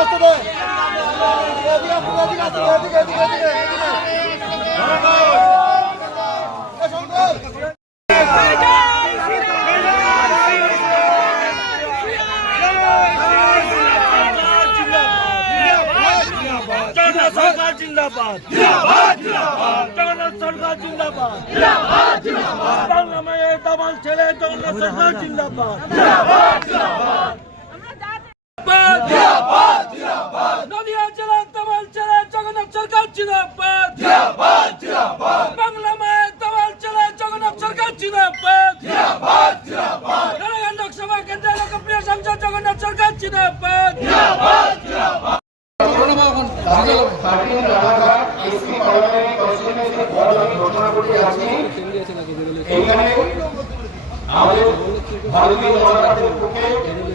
আসতে দে এদিকে আসতে দে, এদিকে আসতে দে, এদিকে, এদিকে, এদিকে, এদিকে। জগন্নাথ সরকার জিন্দাবাদ জগন্নাথ জিন্দাবাদ বাংলা দামাল ছেলে জগন্নাথ সরকার জিন্দাবাদ নদিয়া জেলার দামাল ছেলে জগন্নাথ সরকার জিন্দাবাদ। বাংলা মেয়ে দামাল ছেলে জগন্নাথ সরকার জিন্দাবাদ। রানাঘাট লোকসভা কেন্দ্রের লোকপ্রিয় সাংসদ জগন্নাথ সরকার জিন্দাবাদ। আমাদের ভারতীয় জনতা পার্টির পক্ষে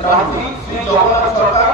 প্রার্থী শ্রী জগন্নাথ সরকার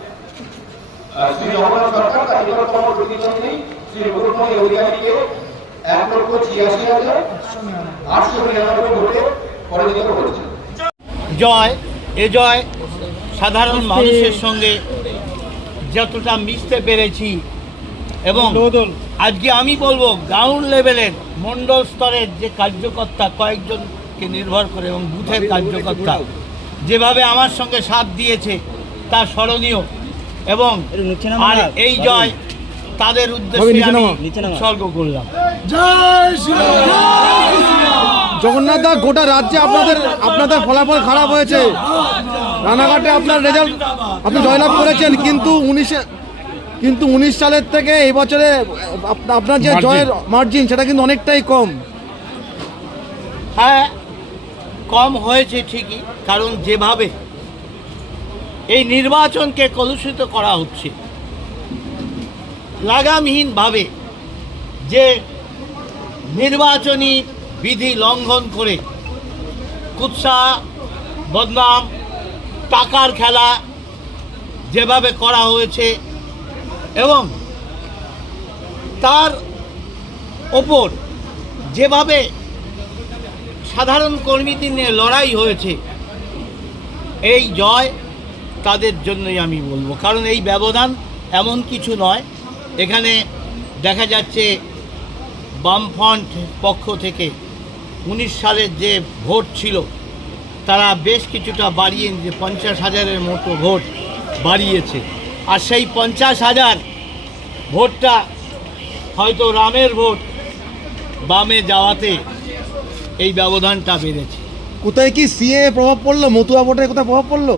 শ্রী জগন্নাথ সরকার তার নিকটতম প্রতিদ্বন্দ্বী শ্রী অধিকারীকে এক লক্ষ ছিয়াশি হাজার আটশো নিরানব্বই ভোটে পরাজিত করেছেন। জয় এ জয় সাধারণ মানুষের সঙ্গে যতটা মিশতে পেরেছি এবং আজকে আমি বলব গ্রাউন্ড লেভেলের মন্ডল স্তরের যে কার্যকর্তা কয়েকজনকে নির্ভর করে এবং বুথের কার্যকর্তা যেভাবে আমার সঙ্গে সাথ দিয়েছে তা স্মরণীয়। এবং আর এই জয় তাদের উদ্দেশ্যে আমি উৎসর্গ করলাম জগন্নাথ দা গোটা রাজ্যে আপনাদের আপনাদের ফলাফল খারাপ হয়েছে। রানাঘাটে আপনার রেজাল্ট আপনি জয়লাভ করেছেন কিন্তু উনিশে কিন্তু উনিশ সালের থেকে এই বছরে আপনার যে জয়ের মার্জিন সেটা কিন্তু অনেকটাই কম। হ্যাঁ কম হয়েছে ঠিকই কারণ যেভাবে এই নির্বাচনকে কলুষিত করা হচ্ছে। লাগামহীনভাবে যে নির্বাচনী বিধি লঙ্ঘন করে কুৎসা, বদনাম, টাকার খেলা যেভাবে করা হয়েছে এবং তার ওপর যেভাবে সাধারণ কর্মীদের নিয়ে লড়াই হয়েছে, এই জয় তাদের জন্যই আমি বলব। কারণ এই ব্যবধান এমন কিছু নয়। এখানে দেখা যাচ্ছে বামফ্রন্ট পক্ষ থেকে উনিশ সালের যে ভোট ছিল, তারা বেশ কিছুটা বাড়িয়ে যে পঞ্চাশ হাজারের মতো ভোট বাড়িয়েছে। আর সেই পঞ্চাশ হাজার ভোটটা হয়তো রামের ভোট বামে যাওয়াতে এই ব্যবধানটা বেড়েছে। কোথায় কি সিএ প্রভাব পড়ল? মতুয়া ভোটের কোথায় প্রভাব পড়ল?